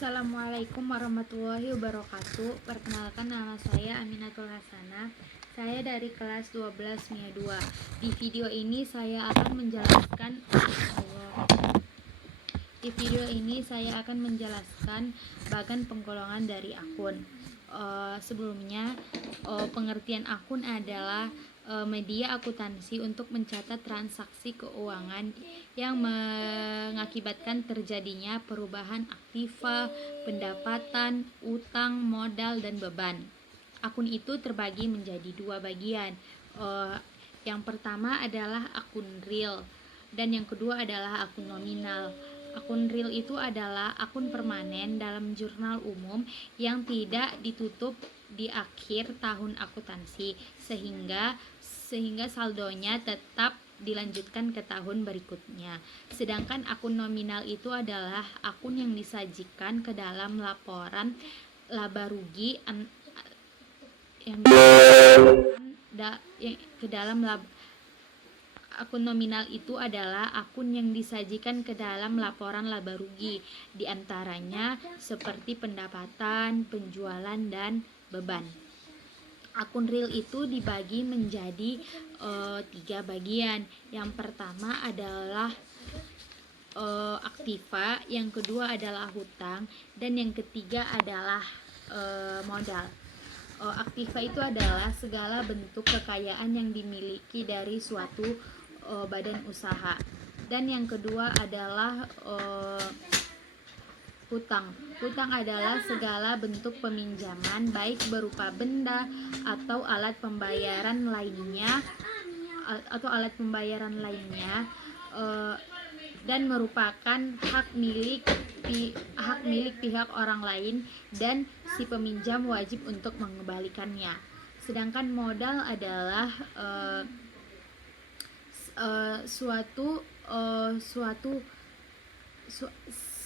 Assalamualaikum warahmatullahi wabarakatuh. Perkenalkan, nama saya Aminatul Hasanah. Saya dari kelas 12 MIA 2. Di video ini saya akan menjelaskan bagan penggolongan dari akun. Sebelumnya, pengertian akun adalah media akuntansi untuk mencatat transaksi keuangan yang mengakibatkan terjadinya perubahan aktiva, pendapatan, utang, modal, dan beban. Akun itu terbagi menjadi dua bagian. Yang pertama adalah akun real dan yang kedua adalah akun nominal. Akun real itu adalah akun permanen dalam jurnal umum yang tidak ditutup di akhir tahun akuntansi sehingga saldonya tetap dilanjutkan ke tahun berikutnya. Sedangkan akun nominal itu adalah akun yang disajikan ke dalam laporan laba rugi Akun nominal itu adalah akun yang disajikan ke dalam laporan laba rugi, diantaranya seperti pendapatan, penjualan, dan beban. Akun real itu dibagi menjadi 3 bagian. Yang pertama adalah aktiva, yang kedua adalah hutang, dan yang ketiga adalah modal. Aktiva itu adalah segala bentuk kekayaan yang dimiliki dari suatu badan usaha, dan yang kedua adalah hutang. Hutang adalah segala bentuk peminjaman baik berupa benda atau alat pembayaran lainnya dan merupakan hak milik pihak orang lain dan si peminjam wajib untuk mengembalikannya. Sedangkan modal adalah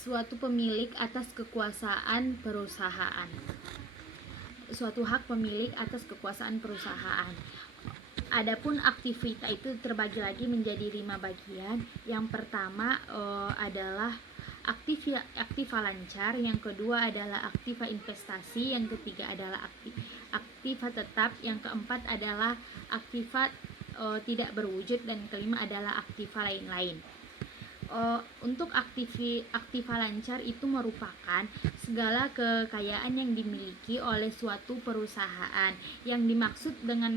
suatu pemilik atas kekuasaan perusahaan. Suatu hak pemilik atas kekuasaan perusahaan. Adapun aktivitas itu terbagi lagi menjadi 5 bagian. Yang pertama adalah aktiva lancar, yang kedua adalah aktiva investasi, yang ketiga adalah aktiva tetap, yang keempat adalah aktiva tidak berwujud, dan kelima adalah aktiva lain-lain. Untuk aktiva lancar itu merupakan segala kekayaan yang dimiliki oleh suatu perusahaan. Yang dimaksud dengan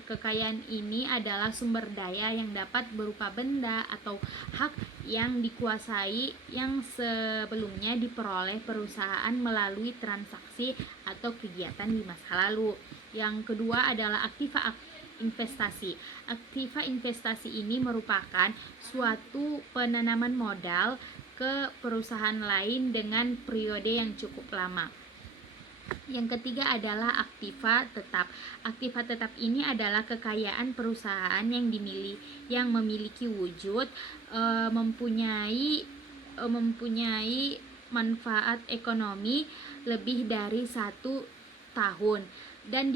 kekayaan ini adalah sumber daya yang dapat berupa benda atau hak yang dikuasai yang sebelumnya diperoleh perusahaan melalui transaksi atau kegiatan di masa lalu. Yang kedua adalah aktiva investasi. Aktiva investasi ini merupakan suatu penanaman modal ke perusahaan lain dengan periode yang cukup lama. Yang ketiga adalah aktiva tetap. Aktiva tetap ini adalah kekayaan perusahaan yang memiliki wujud, mempunyai manfaat ekonomi lebih dari 1 tahun dan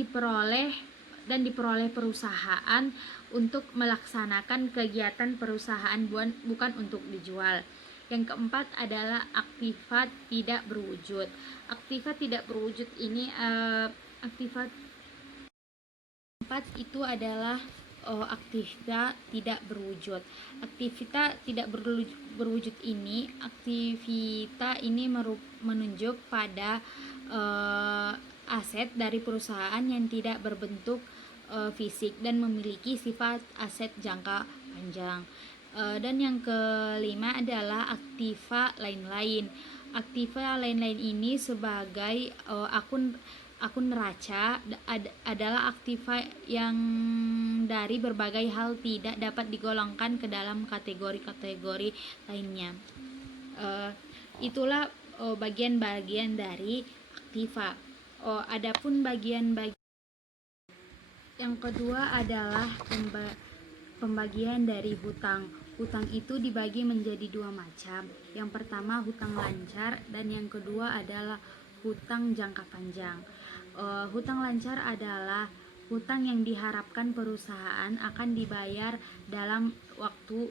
diperoleh perusahaan untuk melaksanakan kegiatan perusahaan, bukan untuk dijual. Yang keempat adalah aktiva tidak berwujud. Aktiva tidak berwujud ini aktiva keempat itu adalah aktiva tidak berwujud. Aktivita tidak berwujud ini, menunjuk pada aset dari perusahaan yang tidak berbentuk fisik dan memiliki sifat aset jangka panjang. Dan yang kelima adalah aktiva lain-lain. Aktiva lain-lain ini sebagai akun neraca adalah aktiva yang dari berbagai hal tidak dapat digolongkan ke dalam kategori-kategori lainnya. Itulah bagian-bagian dari aktiva. Adapun bagian-bagian yang kedua adalah pembagian dari hutang. Hutang itu dibagi menjadi 2 macam. Yang pertama hutang lancar, dan yang kedua adalah hutang jangka panjang. Hutang lancar adalah hutang yang diharapkan perusahaan akan dibayar dalam waktu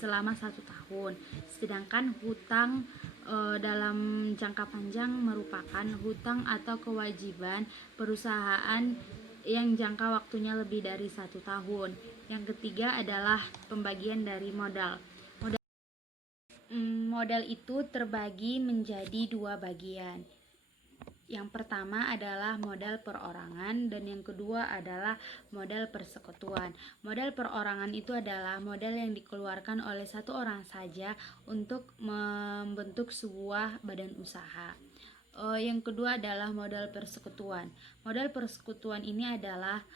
selama 1 tahun. Sedangkan hutang dalam jangka panjang merupakan hutang atau kewajiban perusahaan yang jangka waktunya lebih dari 1 tahun. Yang ketiga adalah pembagian dari modal. Modal itu terbagi menjadi 2 bagian. Yang pertama adalah modal perorangan dan yang kedua adalah modal persekutuan. Modal perorangan itu adalah modal yang dikeluarkan oleh satu orang saja untuk membentuk sebuah badan usaha. Yang kedua adalah modal persekutuan. Modal persekutuan ini adalah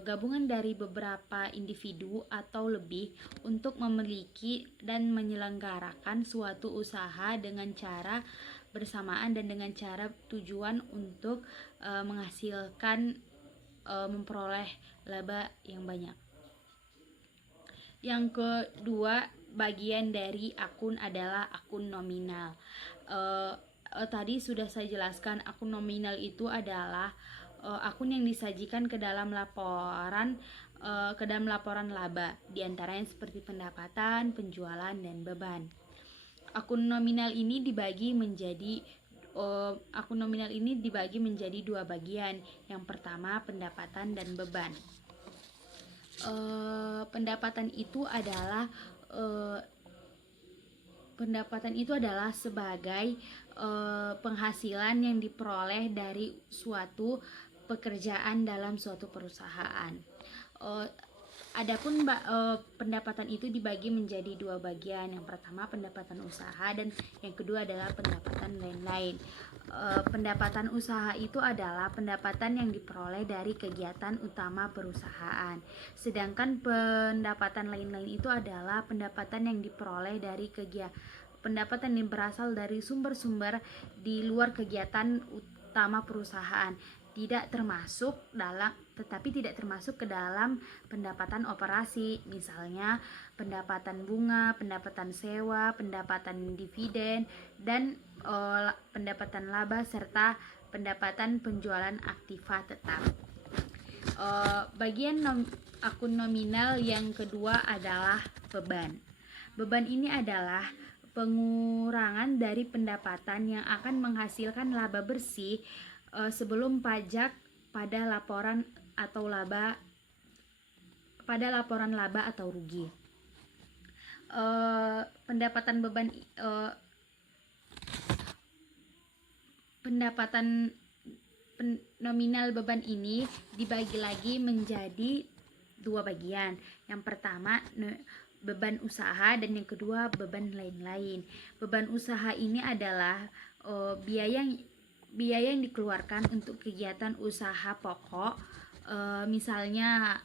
gabungan dari beberapa individu atau lebih untuk memiliki dan menyelenggarakan suatu usaha dengan cara bersamaan dan dengan cara tujuan untuk menghasilkan memperoleh laba yang banyak. Yang kedua bagian dari akun adalah akun nominal. Tadi sudah saya jelaskan, akun nominal itu adalah akun yang disajikan ke dalam laporan laba, diantaranya seperti pendapatan, penjualan, dan beban. Akun nominal ini dibagi menjadi 2 bagian. Yang pertama pendapatan dan beban. Pendapatan itu adalah sebagai penghasilan yang diperoleh dari suatu pekerjaan dalam suatu perusahaan. Adapun pendapatan itu dibagi menjadi 2 bagian. Yang pertama pendapatan usaha dan yang kedua adalah pendapatan lain-lain. Pendapatan usaha itu adalah pendapatan yang diperoleh dari kegiatan utama perusahaan. Sedangkan pendapatan lain-lain itu adalah pendapatan yang diperoleh dari pendapatan yang berasal dari sumber-sumber di luar kegiatan utama perusahaan. Tetapi tidak termasuk ke dalam pendapatan operasi, misalnya pendapatan bunga, pendapatan sewa, pendapatan dividen, dan pendapatan laba serta pendapatan penjualan aktiva tetap. Bagian akun nominal yang kedua adalah beban. Beban ini adalah pengurangan dari pendapatan yang akan menghasilkan laba bersih sebelum pajak pada laporan laba atau rugi. Nominal beban ini dibagi lagi menjadi 2 bagian. Yang pertama beban usaha dan yang kedua beban lain-lain. Beban usaha ini adalah biaya yang dikeluarkan untuk kegiatan usaha pokok, misalnya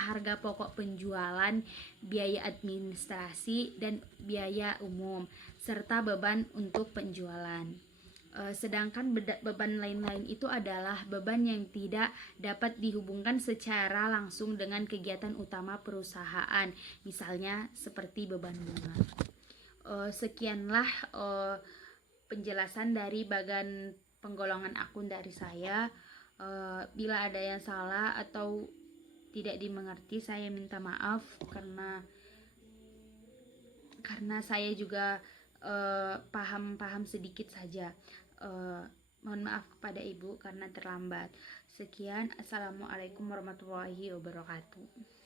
harga pokok penjualan, biaya administrasi, dan biaya umum, serta beban untuk penjualan. Sedangkan beban lain-lain itu adalah beban yang tidak dapat dihubungkan secara langsung dengan kegiatan utama perusahaan, misalnya seperti beban bunga. Sekianlah penjelasan dari bagian penggolongan akun dari saya. Bila ada yang salah atau tidak dimengerti, saya minta maaf karena saya juga paham sedikit saja. Mohon maaf kepada Ibu karena terlambat. Sekian, assalamualaikum warahmatullahi wabarakatuh.